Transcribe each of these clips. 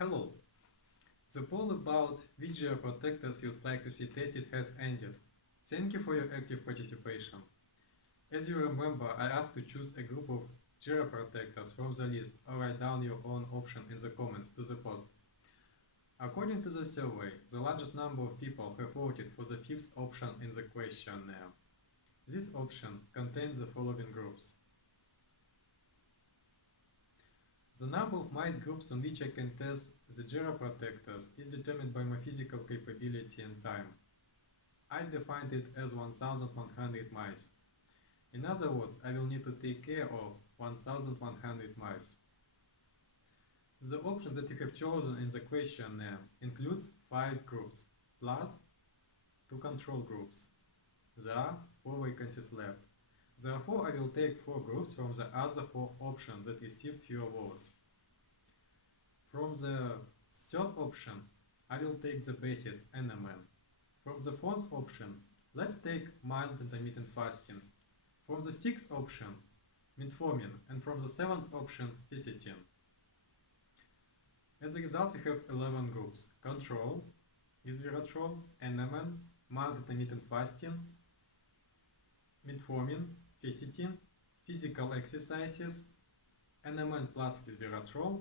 Hello. The poll about which protectors you'd like to see tested has ended. Thank you for your active participation. As you remember, I asked to choose a group of Jira protectors from the list or write down your own option in the comments to the post. According to the survey, the largest number of people have voted for the fifth option in the questionnaire. This option contains the following groups. The number of mice groups on which I can test the Jira protectors is determined by my physical capability and time. I defined it as 1100 mice. In other words, I will need to take care of 1100 mice. The option that you have chosen in the questionnaire includes 5 groups, plus 2 control groups. There are 4 vacancies left. Therefore, I will take 4 groups from the other 4 options that received fewer votes. From the third option, I will take the basis NMN. From the fourth option, let's take mild intermittent fasting. From the sixth option, metformin, and from the seventh option, quercetin. As a result, we have 11 groups: control, resveratrol, NMN, mild intermittent fasting, metformin, quercetin, physical exercises, NMN plus resveratrol,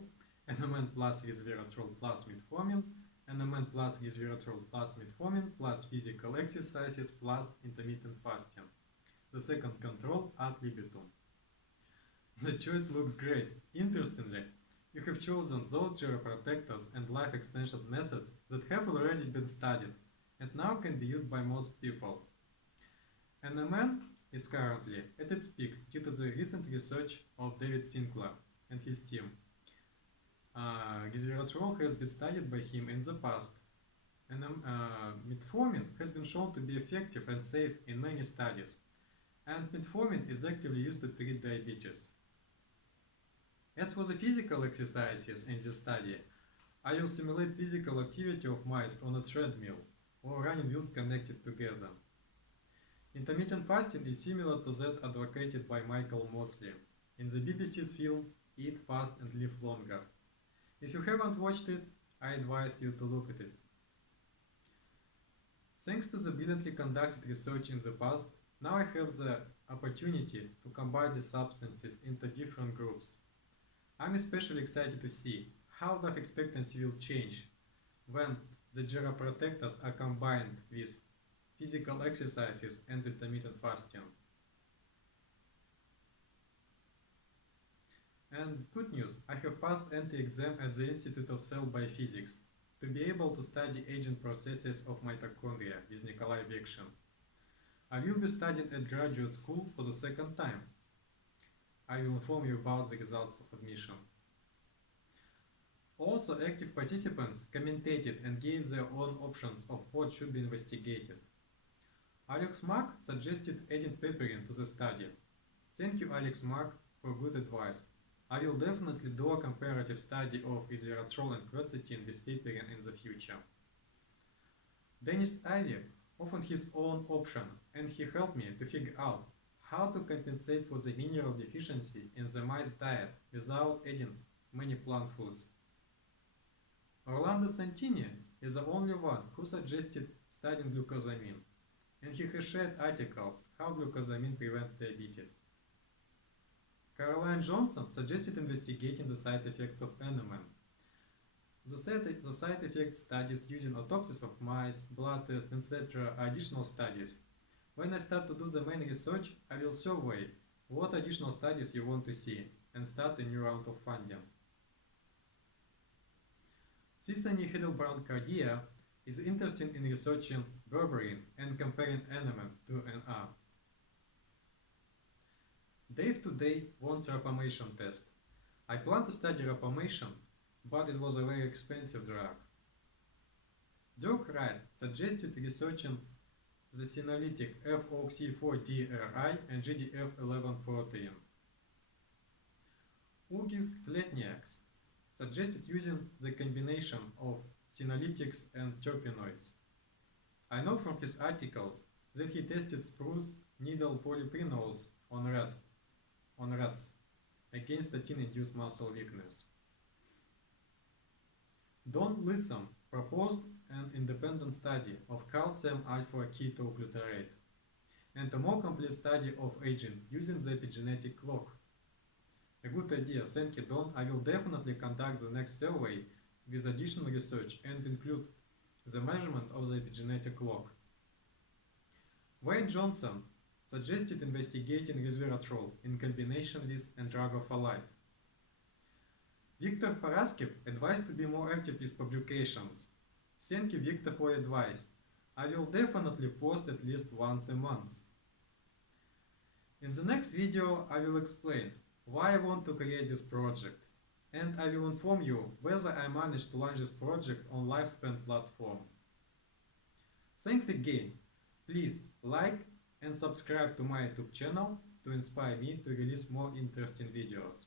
NMN plus resveratrol plus metformin, NMN plus resveratrol plus metformin plus physical exercises plus intermittent fasting. The second control ad libitum. The choice looks great. Interestingly, you have chosen those Jira protectors and life extension methods that have already been studied and now can be used by most people. NMN is currently at its peak due to the recent research of David Sinclair and his team. Resveratrol has been studied by him in the past, and metformin has been shown to be effective and safe in many studies, and metformin is actively used to treat diabetes. As for the physical exercises in this study, I will simulate physical activity of mice on a treadmill or running wheels connected together. Intermittent fasting is similar to that advocated by Michael Mosley in the BBC's film Eat Fast and Live Longer. If you haven't watched it, I advise you to look at it. Thanks to the brilliantly conducted research in the past, now I have the opportunity to combine the substances into different groups. I'm especially excited to see how life expectancy will change when the Jira protectors are combined with physical exercises and intermittent fasting. And good news, I have passed entry-exam at the Institute of Cell Biophysics to be able to study aging processes of mitochondria with Nikolai Vekshin. I will be studying at graduate school for the second time. I will inform you about the results of admission. Also, active participants commentated and gave their own options of what should be investigated. Alex Mark suggested adding paparin to the study. Thank you, Alex Mark, for good advice. I will definitely do a comparative study of resveratrol and quercetin with paparin in the future. Dennis Ivy offered his own option, and he helped me to figure out how to compensate for the mineral deficiency in the mice diet without adding many plant foods. Orlando Santini is the only one who suggested studying glucosamine, and he has shared articles how glucosamine prevents diabetes. Caroline Johnson suggested investigating the side effects of NMN. The side effect studies using autopsies of mice, blood tests, etc. are additional studies. When I start to do the main research, I will survey what additional studies you want to see and start a new round of funding. Sisani Heidelbrand-Cardia is interested in researching berberine and comparing NMN to NR. Dave today wants rapamycin test. I plan to study rapamycin, but it was a very expensive drug. Dirk Wright suggested researching the senolytic FOXC4-DRI and GDF11 protein. Ugis Fletniaks suggested using the combination of senolytics and terpenoids. I know from his articles that he tested spruce needle polyprenols on rats against statin-induced muscle weakness. Don Lissam proposed an independent study of calcium alpha-ketoglutarate and a more complete study of aging using the epigenetic clock. A good idea, thank you, Don. I will definitely conduct the next survey with additional research and include the measurement of the epigenetic clock. Wade Johnson suggested investigating resveratrol in combination with etragofolite. Victor Paraskev advised to be more active with publications. Thank you, Victor, for advice. I will definitely post at least once a month. In the next video, I will explain why I want to create this project, and I will inform you whether I managed to launch this project on Lifespan platform. Thanks again. Please like and subscribe to my YouTube channel to inspire me to release more interesting videos.